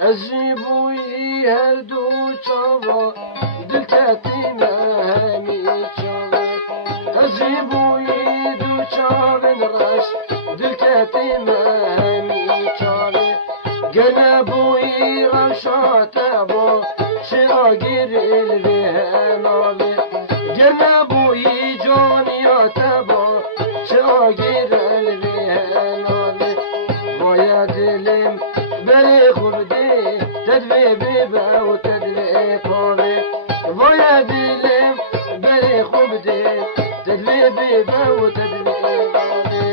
أجيبوي هردو چاوا دل تتیمه همی چاوا أجيبوي دو چاوین رش دل تتیمه همی چاوا گنبوی روشات با شراگیر الوهناوی گنبوی جانیات با شراگیر الوهناوی ویا دلم بری خورده تدوی با و تدوی پاوی ویا دلم بری خورده تدوی با و تدوی پاوی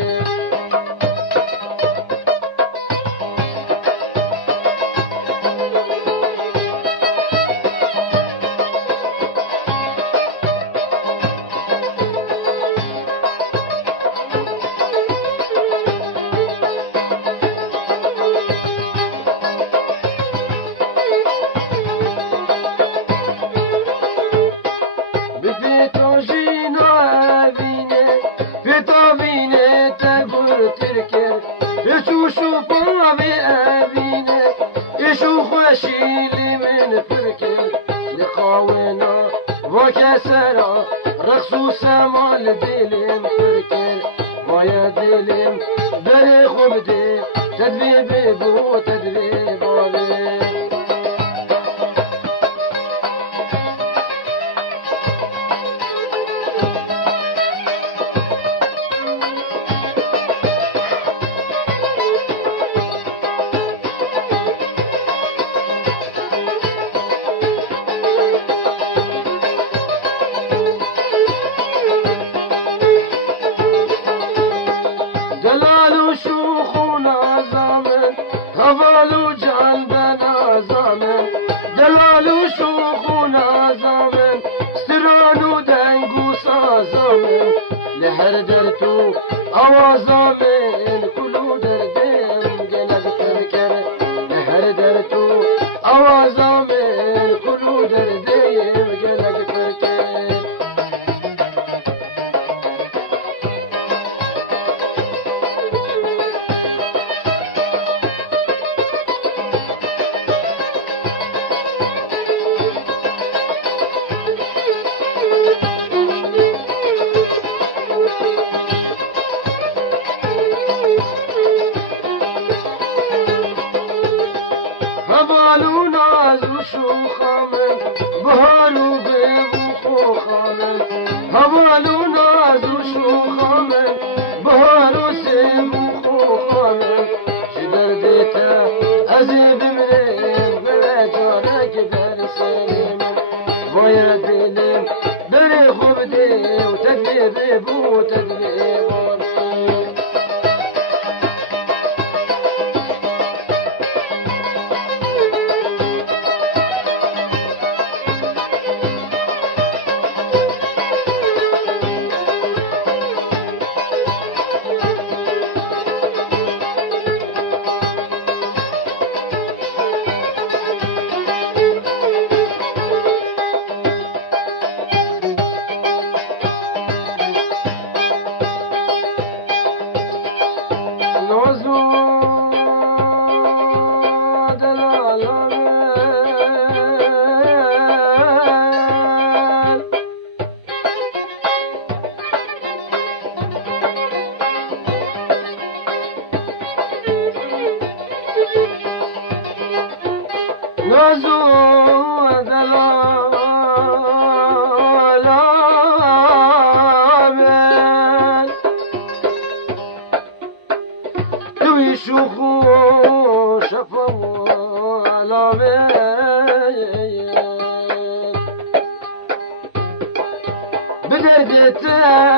وكسرى رقصو سمال دلم فركل ويا دلم بري خبدي تدري بو تدري بالي هوالو جان بنا زامن دلالو شوخونا زامن سترانو دنگو سازامن لهر درتو آوازامن کلو دردم گلگ ترکر لهر درتو آوازامن کلو دردم گلگ ترکر هوالو نازو شوخامن بهارو بيبو خوخامن هوالو نازو شوخامن بهارو سيبو خوخامن جدر ديتا عزيب منين بلا جارك در سليم ويا دلم بري خبدي وتدري بو تدري بو نازو دلالامن دوی شوخو شفا علامن بدردیتم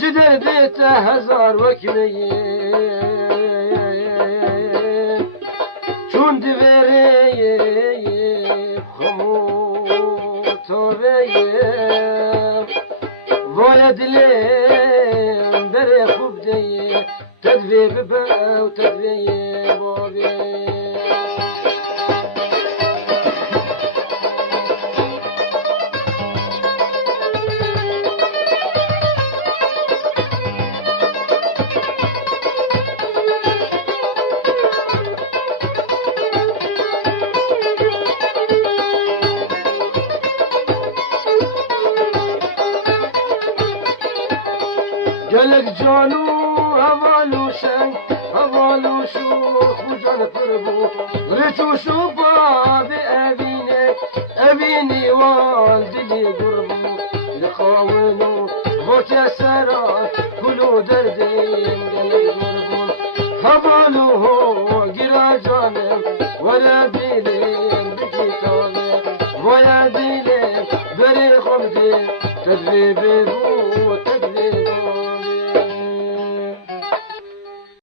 جدردیت هزار وکمیه چون دیوری خمو توبه وای دلم در خوب دی تدوی ببا و تدوی بابی gelek canı havalu şen havalu şu kucan fırbu reçuşu babi evine evini val dili gurbu لخاونو بوكا سرا كلو دردين قلب غربون حبالوه قرا جانب ولا بيلين بكتابه ولا بيلين بري خمدي تدريبي